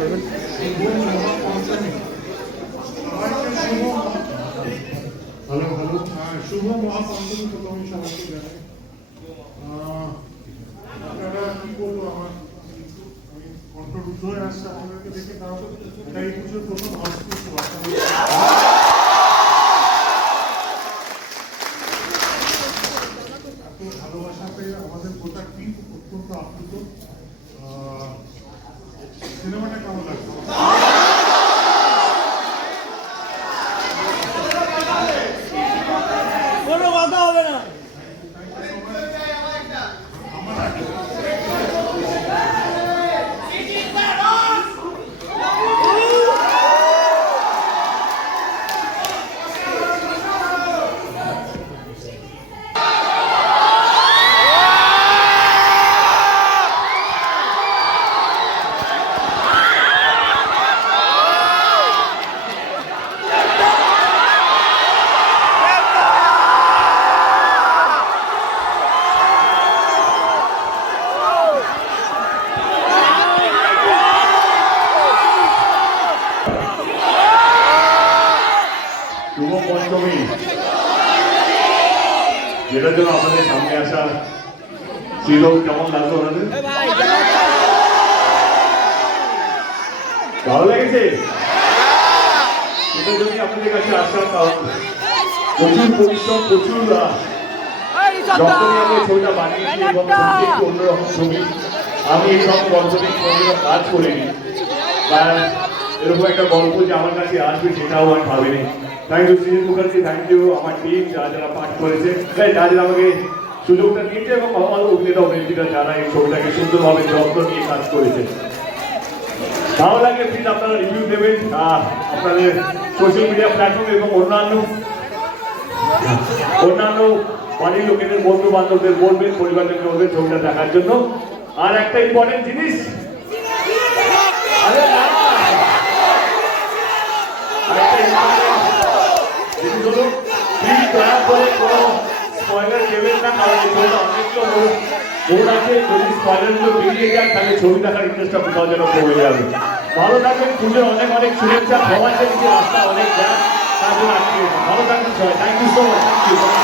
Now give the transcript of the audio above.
Servant. শুভ মহাপঞ্চমী প্রথমে সবাইকে জানাই। আপনারা কি বলব, আমার আমি কণ্ঠরুদ্ধ হয়ে আসছে, আপনাদেরকে দেখে তাও এটা এত ভালোবাসা আমাদের গোটা অত্যন্ত আপ্লুত। সিনেমাটা কেমন লাগছে কোনো পঞ্চমী যেটার জন্য আপনাদের সামনে আসা ছিল কেমন লাগল আপনাদের ভালো লেগেছে। সেটার জন্য আপনাদের কাছে আসা কারণ প্রচুর পরিশ্রম প্রচুর ছবিটা বানিয়েছি এবং অন্যরকম ছবি। আমি সব গল্প কাজ করিনি। এরকম একটা গল্প যে আমার কাছে আসবে সেটাও আমি ভাবিনি। Thank you Srijit Mukherjee thank you আমার টিম যারা যারা পাঠ করেছে। যারা আমাকে সুযোগটা দিয়েছে এবং আমার অভিনেতা, অভিনেত্রীরা যারা এই ছবিটাকে সুন্দরভাবে যত্ন নিয়ে কাজ করেছে। ভালো লাগে প্লিজ আপনারা রিভিউ দেবেন। আর আপনাদের সোশ্যাল মিডিয়া প্ল্যাটফর্ম এবং অন্যান্য অন্যান্য বাড়ির লোকেদের বন্ধু বান্ধবদের বলবেন পরিবারকে বলবেন ছবিটা দেখার জন্য। আর একটা ইম্পর্টেন্ট জিনিস, আরে করে কোনো spoiler দেবেন না, কারণ যদি spoiler বেরিয়ে যায়, তাহলে ছবি ভালো থাকবেন পুজোর অনেক অনেক শুভেচ্ছা ভবান রাস্তা অনেক জ্যাম তার জন্য আটকে ভালো থাকবেন সবাই thank you so much thank you